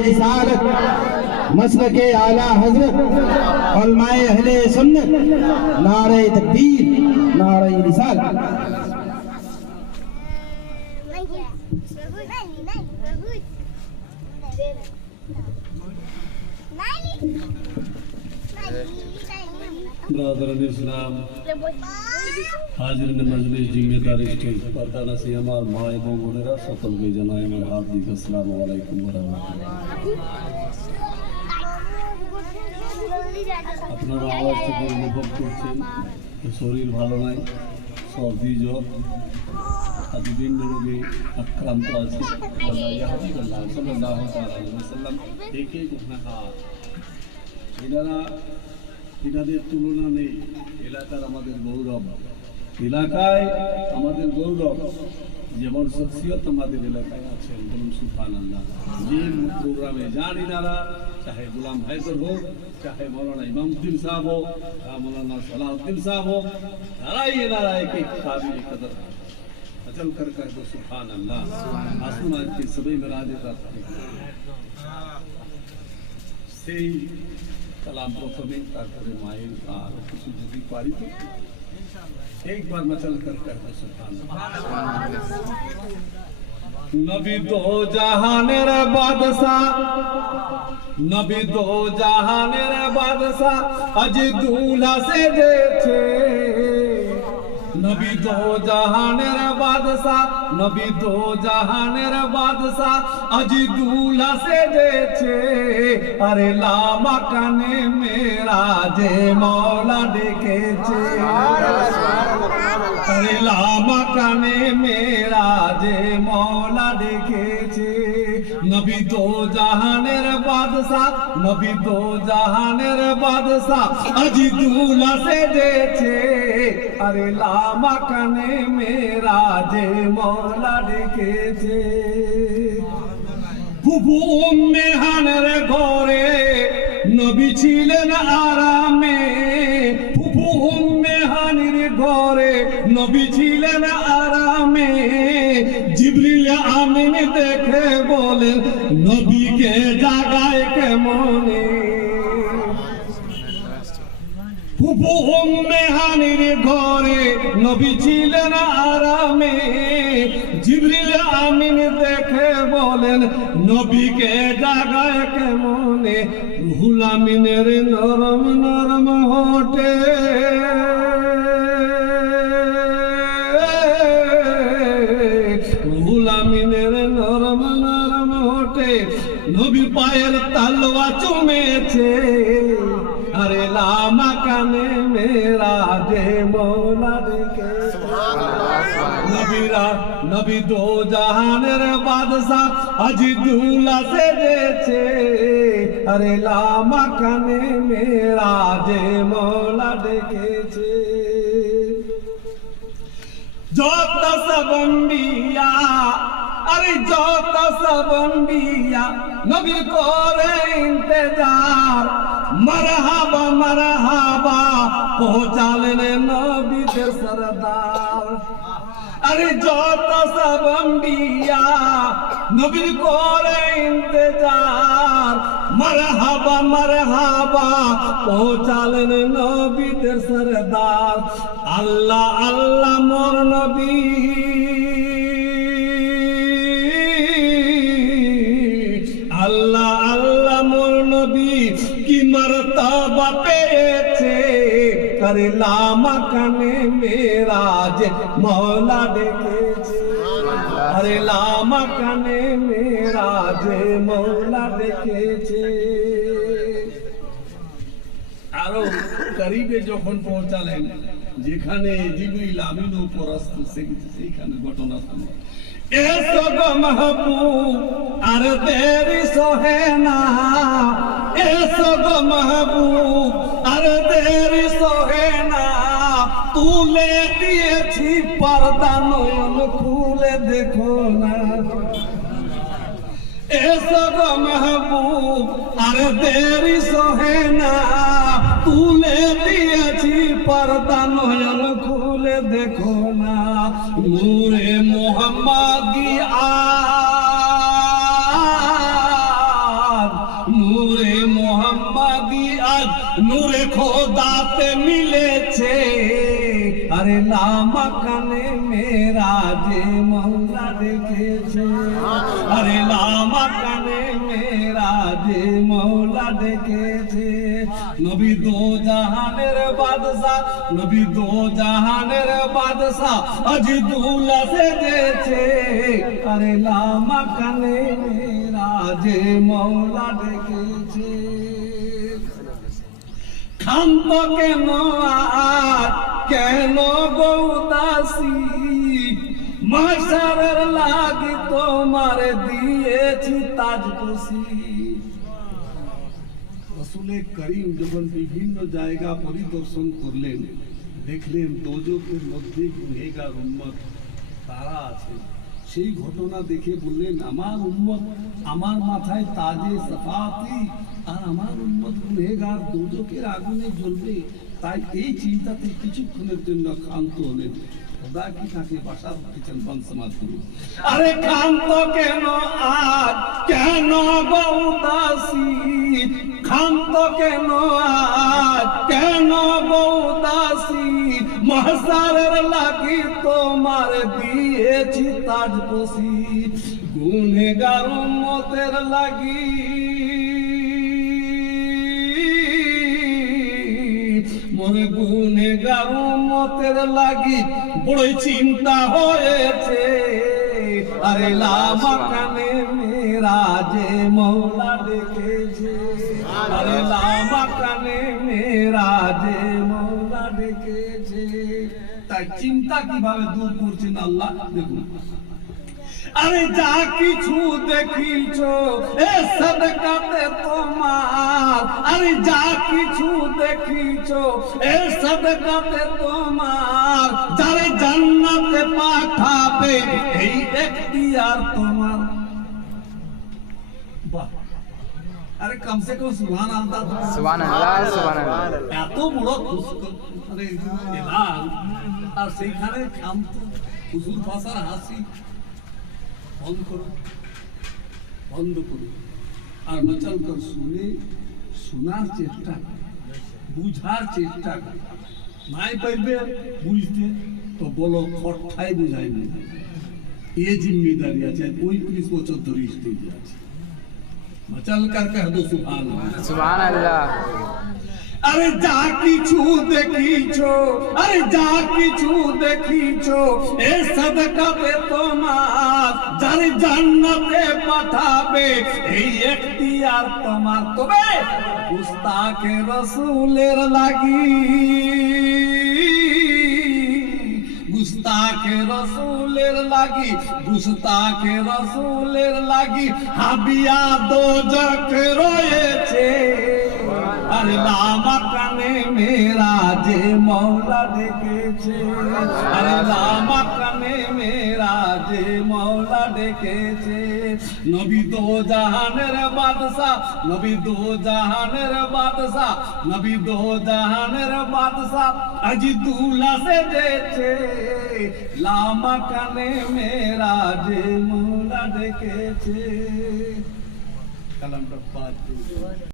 रिसालत मसलके आला हजरत उलमाए अहले सुन्नत नारे तकबीर नारे रिसालत। ब्रदर इस्लाम हाजिर मजलिस जिम्मेदारी पर्दा से আমার মা এবং বোনেরা সকলকে জানাই আমার হার্দিক আসসালামু আলাইকুম ওয়া রাহমাতুল্লাহ। আপনারা আওয়াজ থেকে অনুভব করছেন শরীর ভালো নাই, সর্দি জ্বর আর বিভিন্ন রোগে আক্রান্ত আছে। সাল্লাল্লাহু আলাইহি ওয়াসাল্লাম দেখে এনারা এনাদের তুলনা নেই। এলাকার আমাদের গৌরব, এলাকায় আমাদের গৌরব। যেমন শখসিয়ত আমাদের এলাকায় আছেন, বলুন সুবহানাল্লাহ। যে প্রোগ্রামে যান এনারা, চাহে গোলাম হায়দার হোক, চাহে মৌলানা ইমামউদ্দিন সাহেব হোক, মৌলানা সালাউদ্দিন সাহেব হোক, তারাই এনারা এক এক কাবিল কদর अचल कर कर दो सुभान अल्लाह। आसमान आज के सभी मिराजे সেই কালাম প্রথমে, তারপরে মায়ের আর কিছু যদি পারি তো একবার মচল কর কর দো সুবহান আল্লাহ। নবী দো জাহানের বাদশাহ, নবী দো জাহানের বাদশাহ আজ দুলা সেজেছে। নবী দো জাহানের বাদশাহ, নবী দো জাহানের বাদশাহ আজ দুলা সেজেছে। আরে লামা কানে মেরাজে মওলা ডেকেছে। আরে লামা কানে মেরাজে মওলা ডেকেছে। নবী দো জাহানের বাদশাহ, নবী দো জাহানের বাদশাহ আজ দুলা সেজেছে। আরে লামা কানে মেরাজে মওলা ডেকেছে। ফুফু উম্মে হানের ঘরে নবী ছিলেন আরামে। ফুফু উম্মে হানির ঘরে নবী ছিলেন আরামে। জিবরিল আমিন দেখে বলেন নবীকে জাগায় কেমনে। ফুফু উম্মে হানির ঘরে নবী ছিলেন আরামে। জিবরিল আমিন দেখে বলেন নবীকে জাগায় কেমনে। রুহুল আমিনের নরম নরম হোঠে, রুহুল আমিনের নরম নরম হোঠে নবী পায়ের তালওয়া চুমেছে। আরে লামা কানে মেরাজে মওলা ডেকেছে। নবীরা নবী দো জাহানের বাদশাহ আজ দুলা সেজেছে। আরে লামা কানে মেরাজে মওলা ডেকেছে। যত সবম্বিয়া, আরে যত সবম্বিয়া নবীর করে ইন্তজার। মারহাবা মারহাবা পৌঁছালেন নবীদের সরদার। আরে যত সব আম্বিয়া নবীর করে ইন্তজার। মারহাবা মারহাবা পৌঁছালেন নবীদের সরদার। আল্লাহ আল্লাহ মোর নবী, আল্লাহ আল্লাহ মোর নবী কি মর্তবা পেয়েছে। আরে লামা কানে মেরাজে মওলা ডেকেছে। আরে লামা কানে মেরাজে মওলা ডেকেছে। আরো করিবে যখন পৌঁছালেন, যেখানে জিবরিল আমিন উপর আসছে সেইখানে ঘটনা শুনে। এসো গো মাহবুব আর দেরি সহে না। এসো গো মাহবুব আর দেরি সহে না। তুলে দিয়েছি পর্দা, নয়ন খুলে দেখো না। এসো গো মাহবুব আর দেরি সহে না। তুলে দিয়েছি পর্দা, নয়ন খুলে দেখো না। নূরে মোহাম্মদি নূরে মোহাম্মদি আজ নূরে খোদাতে মিলেছে। আরে লামাকানে মেরাজে মৌলা ডেকেছে, আরে লামাকানে মেরাজে মৌলা ডেকেছে। নবী দো জাহানের বাদশা, নবী দো জাহানের বাদশা আজ দুলা সেজেছে। আরে লামাকানে মেরাজে মৌলা ডেকেছে। খান্ত কেন আর কেন গৌদাসী, মাশারের লাগি তোমার দিয়েছি তাজপসি। রাসূলে করিম যখন বিভিন্ন জায়গা পরিদর্শন করলেন, দেখলেন দোজখের মধ্যে গুনহেগার উম্মত তারা আছে। সেই ঘটনা দেখে বললেন, আমার উম্মত আমার মাথায় তাজে সাফাতি, আর আমার উম্মত গুনহেগার দোজখের আগুনে জ্বলবে। তাই এই চিন্তাতে কিছুক্ষণের জন্য ক্ষান্ত হলেন। খোদা কি তাকে বাসা দিচ্ছেন বংশমাত করুন। আরে ক্ষান্ত কেন আজ কেন গৌদাসী, ক্ষান্ত কেন আজ কেন গৌদাসী, মহসারের লাগি তোমার দিয়েছি তাজপসি। গুনহেগার উম্মতের লাগি মোরে গুনহেগার উম্মতের লাগি বড়ই চিন্তা হয়েছে। আরে লামাকানে মেরাজে মৌলা ডেকেছে, আরে লামাকানে মেরাজে মৌলা ডেকেছে। তাই চিন্তা কিভাবে দূর করছেন আল্লাহ দেখুন। আরে যা কিছু দেখিছো এ সদকাতে তোমার, আরে যা কিছু দেখিছো এ সদকাতে তোমার, যারে জান্নাতে পাঠাবে এই এখতিয়ার তোমার। বাহ, আরে কমসে কম সুবহানাল্লাহ, সুবহানাল্লাহ, সুবহানাল্লাহ। এত বড় মানে এলান, আর সেইখানে ক্ষান্ত হুজুর ভাষার হাসি বন্ধ করো, বন্ধ করো, আর মচল কর শুনে শোনার চেষ্টা কর, বুঝার চেষ্টা কর। নাই পারবে বুঝতে তো বলো খট্টাই বুঝাই না। এ জিম্মেদারি আছে, 35 বছর ধরে স্টেজে আছে। মচল কর কহ দো সুবহানাল্লাহ, সুবহানাল্লাহ। আরে যা কিছু দেখিছো, আরে যা কিছু দেখিছো এ সদকাতে তোমার, যারে জান্নাতে পাঠাবে এই এখতিয়ার তোমার। তবে গুস্তাখে রাসূলের লাগি, গুস্তাখে রাসূলের লাগি, গুস্তাখে রাসূলের লাগি হাবিয়া দোজখ রয়েছে। আরে লামাকানে মেরাজে মৌলা ডেকেছে, আরে লামাকানে মেরাজে মৌলা ডেকেছে। নবী দো জাহানের বাদশা, নবী দো জাহানের বাদশা, নবী দো জাহানের বাদশা আজ দুলা সেজেছে। লামাকানে মেরাজে মৌলা ডেকেছে। কালামটা পাঠ